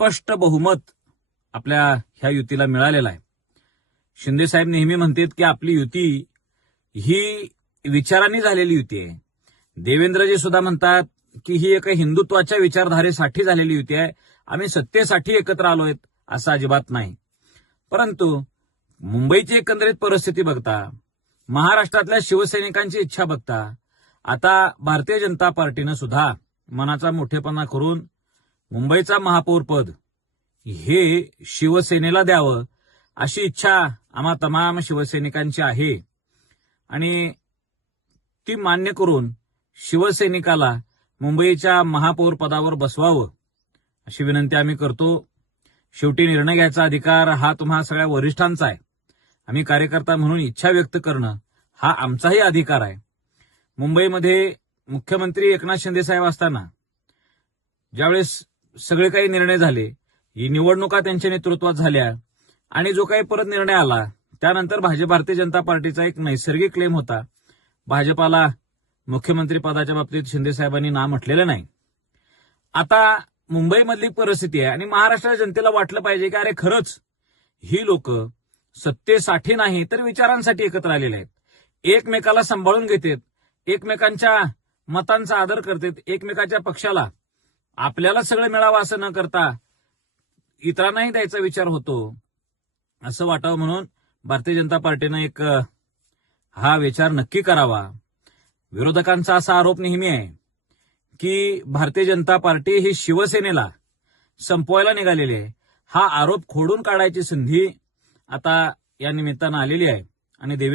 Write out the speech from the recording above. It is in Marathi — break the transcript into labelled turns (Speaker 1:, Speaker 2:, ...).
Speaker 1: स्पष्ट बहुमत आपल्या ह्या युतीला मिळालेलं आहे. शिंदे साहेब नेहमी म्हणतात की आपली युती ही विचारांनी झालेली युती आहे. देवेंद्रजी सुद्धा म्हणतात की ही एका हिंदुत्वाच्या विचारधारेसाठी झालेली युती आहे. आम्ही सत्तेसाठी एकत्र आलोय असं अजिबात नाही. परंतु मुंबईची एकंदरीत परिस्थिती बघता महाराष्ट्रातल्या शिवसैनिकांची इच्छा बघता आता भारतीय जनता पार्टीनं सुद्धा मनाचा मोठेपणा करून मुंबईचा महापौरपद हे शिवसेनेला द्यावं अशी इच्छा आम्हा तमाम शिवसैनिकांची आहे. आणि ती मान्य करून शिवसैनिकाला मुंबईच्या महापौरपदावर बसवावं अशी विनंती आम्ही करतो. शेवटी निर्णय घ्यायचा अधिकार हा तुम्हा सगळ्या वरिष्ठांचा आहे. आम्ही कार्यकर्ता म्हणून इच्छा व्यक्त करणं हा आमचाही अधिकार आहे. मुंबईमध्ये मुख्यमंत्री एकनाथ शिंदे साहेब असताना ज्यावेळेस सगळे काही निर्णय झाले. ही निवडणुका त्यांच्या नेतृत्वात झाल्या. आणि जो काही परत निर्णय आला त्यानंतर भाजप भारतीय जनता पार्टीचा एक नैसर्गिक क्लेम होता. भाजपाला मुख्यमंत्री पदाच्या बाबतीत शिंदे साहेबांनी नाव म्हटलेलं नाही. आता मुंबईमधली परिस्थिती आहे आणि महाराष्ट्राच्या जनतेला वाटलं पाहिजे की अरे खरंच ही लोक सत्तेसाठी नाही तर विचारांसाठी एकत्र आलेले आहेत. एकमेकाला सांभाळून घेतात एकमेकांच्या मतांचा आदर करतात एकमेकाच्या पक्षाला. आपल्याला सगळं मिळावं असं न करता इतरांनाही द्यायचा विचार होतो. असं वाटावं म्हणून भारतीय जनता पार्टीनं एक हा विचार नक्की करावा. विरोधकांचा असा आरोप नेहमी आहे की भारतीय जनता पार्टी ही शिवसेनेला संपवायला निघालेली आहे. हा आरोप खोडून काढायची संधी आता या निमित्तानं आलेली आहे. आणि देवी